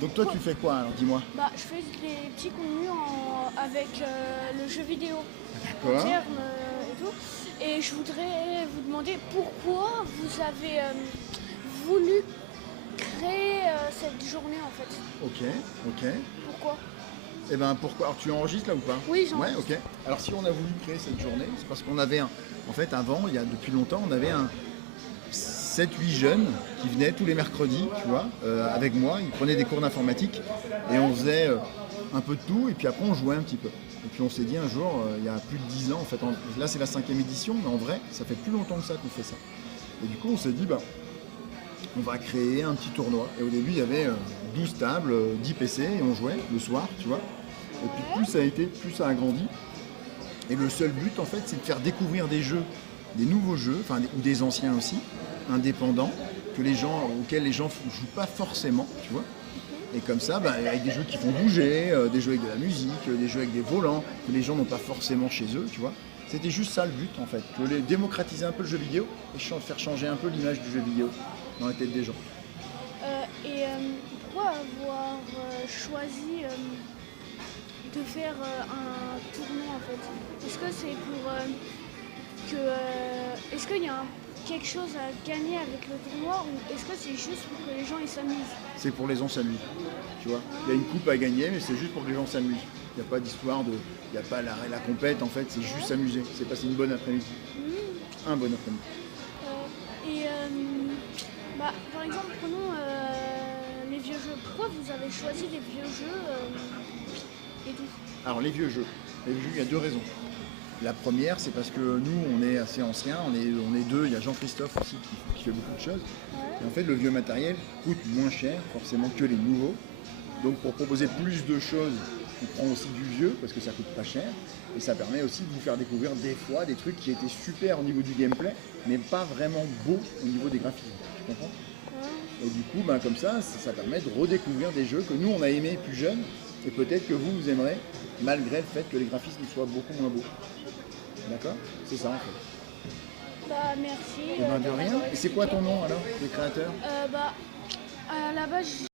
Donc toi tu fais quoi alors, dis-moi? Je fais des petits contenus avec le jeu vidéo en D'accord. termes et tout. Et je voudrais vous demander pourquoi vous avez voulu créer cette journée en fait. Ok. Pourquoi? Et ben pourquoi? Alors tu enregistres là ou pas? Oui, Ouais, j'enregistre. ok. Alors si on a voulu créer cette journée, c'est parce qu'on avait en fait avant, depuis longtemps, on avait 7-8 jeunes qui venaient tous les mercredis, tu vois, avec moi, ils prenaient des cours d'informatique et on faisait un peu de tout et puis après on jouait un petit peu. Et puis on s'est dit un jour, il y a plus de 10 ans en fait, là c'est la 5e édition, mais en vrai ça fait plus longtemps que ça qu'on fait ça. Et du coup on s'est dit on va créer un petit tournoi. Et au début, il y avait 12 tables, 10 PC, et on jouait le soir, tu vois. Et puis plus ça a été, plus ça a grandi. Et le seul but, en fait, c'est de faire découvrir des jeux, des nouveaux jeux, ou des anciens aussi, indépendants, auxquels les gens ne jouent pas forcément, tu vois. Et comme ça, avec des jeux qui font bouger, des jeux avec de la musique, des jeux avec des volants, que les gens n'ont pas forcément chez eux, tu vois. C'était juste ça le but, en fait, démocratiser un peu le jeu vidéo et faire changer un peu l'image du jeu vidéo dans la tête des gens. Pourquoi avoir choisi de faire un tournoi en fait? Est-ce que c'est pour est-ce qu'il y a quelque chose à gagner avec le tournoi ou est-ce que c'est juste pour que les gens ils s'amusent? C'est pour les gens s'amusent, tu vois. Il y a une coupe à gagner, mais c'est juste pour que les gens s'amusent. Il n'y a pas d'histoire il n'y a pas la compète en fait, c'est juste s'amuser. C'est passer une bonne après-midi. Un bon après-midi. Par exemple, prenons les vieux jeux. Pourquoi vous avez choisi les vieux jeux et tout? Alors les vieux jeux, il y a deux raisons. La première, c'est parce que nous, on est assez anciens, on est deux, il y a Jean-Christophe aussi qui fait beaucoup de choses. Ouais. Et en fait, le vieux matériel coûte moins cher forcément que les nouveaux. Donc pour proposer plus de choses, on prend aussi du vieux parce que ça coûte pas cher. Et ça permet aussi de vous faire découvrir des fois des trucs qui étaient super au niveau du gameplay, mais pas vraiment beaux au niveau des graphismes. Tu comprends? Et du coup, comme ça permet de redécouvrir des jeux que nous, on a aimés plus jeunes. Et peut-être que vous aimerez, malgré le fait que les graphismes soient beaucoup moins beaux. D'accord? C'est ça en fait. Merci. Et de rien. Et c'est quoi ton nom alors, le créateur? À la base,